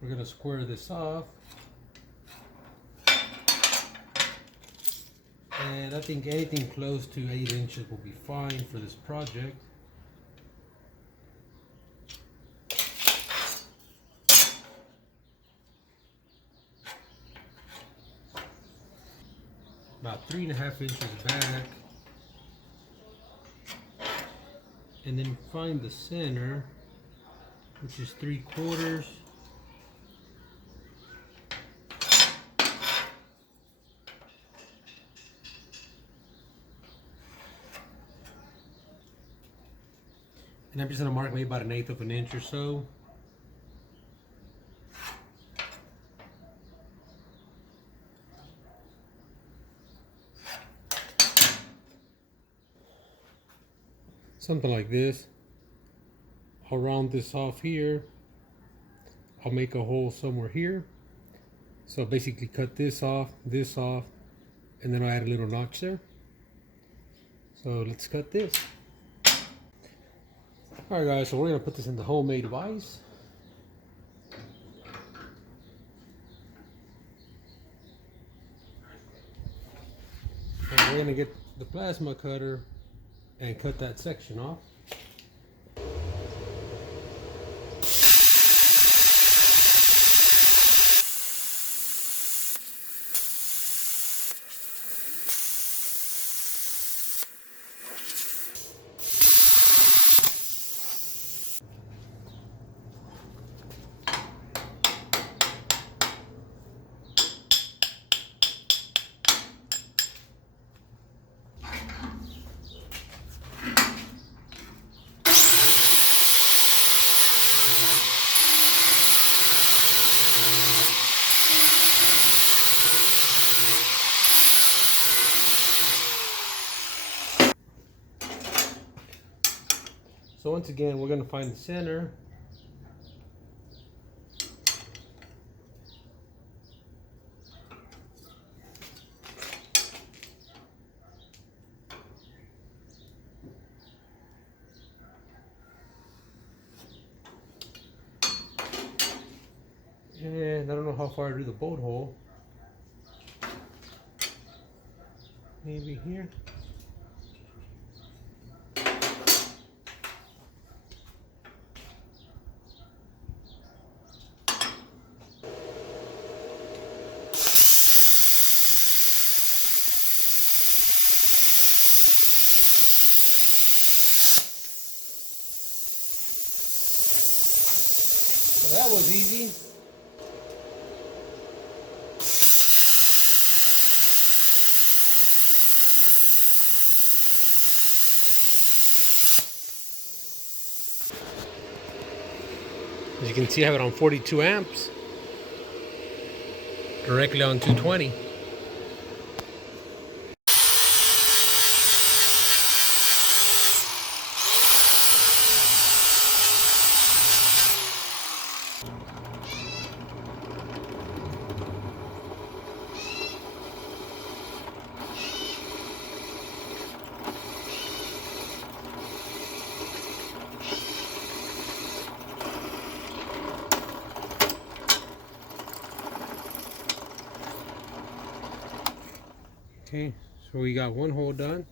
We're going to square this off. And I think anything close to 8 inches will be fine for this project. About 3.5 inches back. And then find the center, which is 3/4. And I'm just going to mark maybe about 1/8 of an inch or so. Something like this. I'll round this off here. I'll make a hole somewhere here. So basically cut this off, and then I'll add a little notch there. So let's cut this. Alright guys, so we're going to put this in the homemade vise. And we're going to get the plasma cutter and cut that section off. So once again, we're going to find the center. And I don't know how far to do the bolt hole. Maybe here. So that was easy. As you can see, I have it on 42 amps, directly on 220. Okay, so we got one hole done.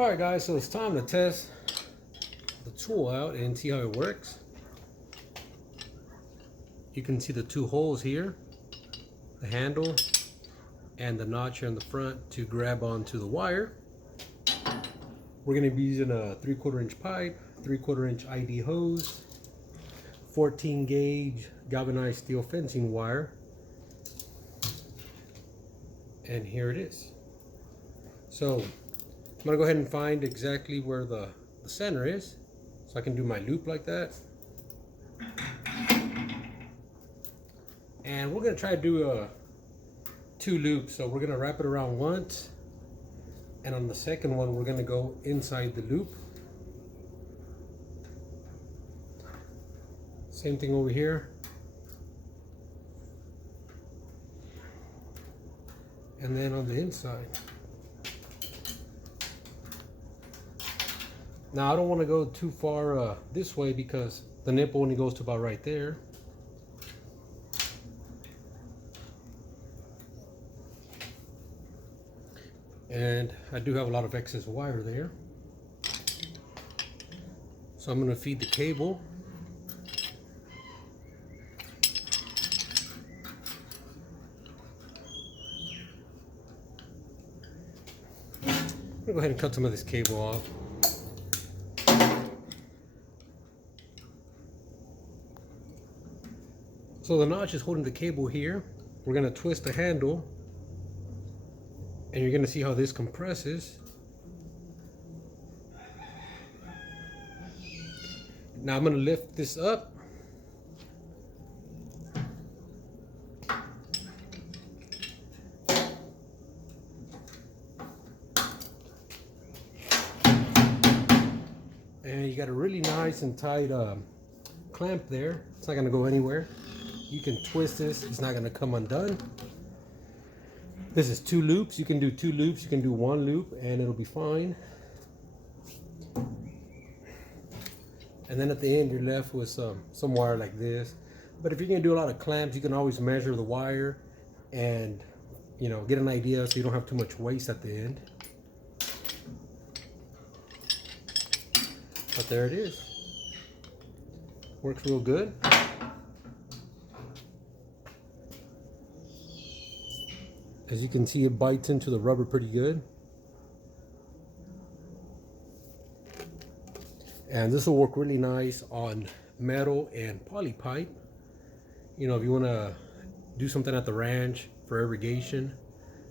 Alright guys, so it's time to test the tool out and see how it works. You can see the two holes here, the handle and the notch here in the front to grab onto the wire. We're going to be using a 3/4 inch pipe, 3/4 inch ID hose, 14 gauge galvanized steel fencing wire, and here it is. So I'm going to go ahead and find exactly where the center is so I can do my loop like that. And we're going to try to do 2 loops. So we're going to wrap it around once, and on the second one we're going to go inside the loop. Same thing over here. And then on the inside. Now I don't want to go too far this way because the nipple only goes to about right there. And I do have a lot of excess wire there. So I'm going to feed the cable. I'm going to go ahead and cut some of this cable off. So the notch is holding the cable here. We're going to twist the handle, and you're going to see how this compresses. Now I'm going to lift this up. And you got a really nice and tight clamp there. It's not going to go anywhere. You can twist this, it's not going to come undone. This is 2 loops. You can do 2 loops, you can do 1 loop, and it'll be fine. And then at the end you're left with some wire like this. But if you're going to do a lot of clamps, you can always measure the wire and, you know, get an idea so you don't have too much waste at the end. But there it is. Works real good. As you can see, it bites into the rubber pretty good. And this will work really nice on metal and poly pipe. You know, if you want to do something at the ranch for irrigation,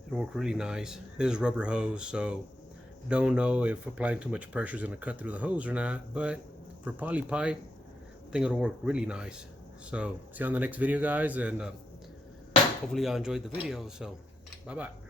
it'll work really nice. This is rubber hose, so don't know if applying too much pressure is going to cut through the hose or not. But for poly pipe, I think it'll work really nice. So see you on the next video, guys, and hopefully y'all enjoyed the video. So bye-bye.